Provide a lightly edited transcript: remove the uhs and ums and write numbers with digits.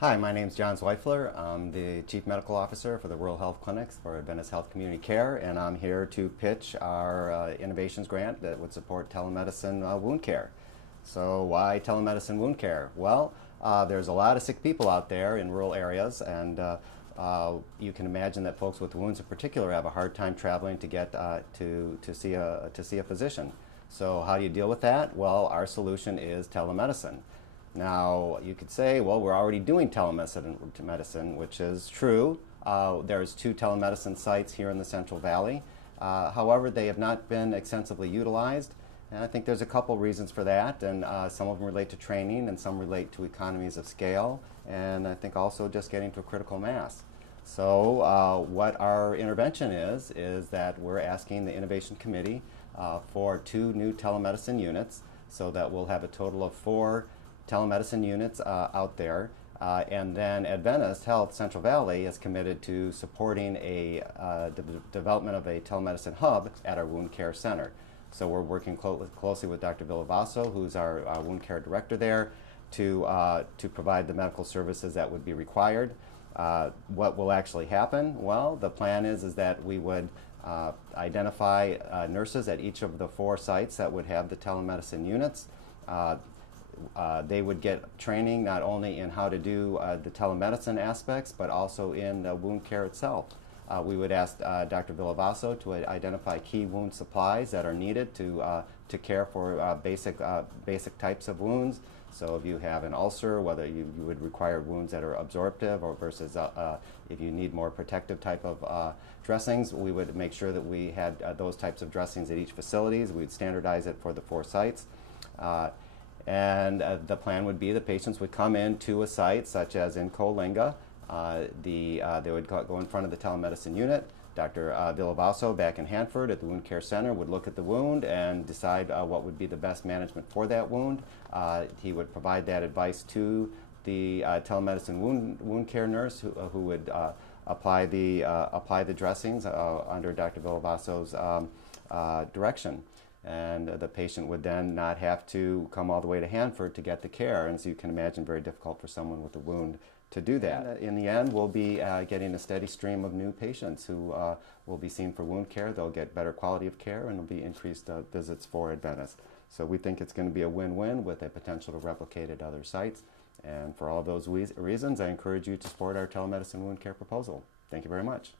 Hi, my name is John Zweifler. I'm the Chief Medical Officer for the Rural Health Clinics for Adventist Health Community Care, and I'm here to pitch our Innovations Grant that would support telemedicine wound care. So why telemedicine wound care? Well, there's a lot of sick people out there in rural areas, and you can imagine that folks with wounds in particular have a hard time traveling to get to see a physician. So how do you deal with that? Well, our solution is telemedicine. Now, you could say, well, we're already doing telemedicine, which is true. There's 2 telemedicine sites here in the Central Valley. However, they have not been extensively utilized, and I think there's a couple reasons for that, and some of them relate to training, and some relate to economies of scale, and I think also just getting to a critical mass. So what our intervention is that we're asking the Innovation Committee for 2 new telemedicine units, so that we'll have a total of 4 telemedicine units out there, and then Adventist Health Central Valley is committed to supporting the development of a telemedicine hub at our wound care center. So we're working closely with Dr. Villavaso, who's our wound care director there, to provide the medical services that would be required. What will actually happen? Well, the plan is that we would identify nurses at each of the 4 sites that would have the telemedicine units. They would get training not only in how to do the telemedicine aspects, but also in the wound care itself. We would ask Dr. Villavaso to identify key wound supplies that are needed to care for basic types of wounds. So if you have an ulcer, whether you would require wounds that are absorptive or versus if you need more protective type of dressings, we would make sure that we had those types of dressings at each facility. We'd standardize it for the 4 sites. And the plan would be the patients would come in to a site such as in Coalinga. They would go in front of the telemedicine unit. Dr. Villavaso back in Hanford at the Wound Care Center would look at the wound and decide what would be the best management for that wound. He would provide that advice to the telemedicine wound care nurse who would apply the dressings under Dr. Villavaso's direction. And the patient would then not have to come all the way to Hanford to get the care. And so you can imagine very difficult for someone with a wound to do that. And in the end, we'll be getting a steady stream of new patients who will be seen for wound care. They'll get better quality of care, and there'll be increased visits for Adventist. So we think it's going to be a win-win with a potential to replicate at other sites. And for all of those reasons, I encourage you to support our telemedicine wound care proposal. Thank you very much.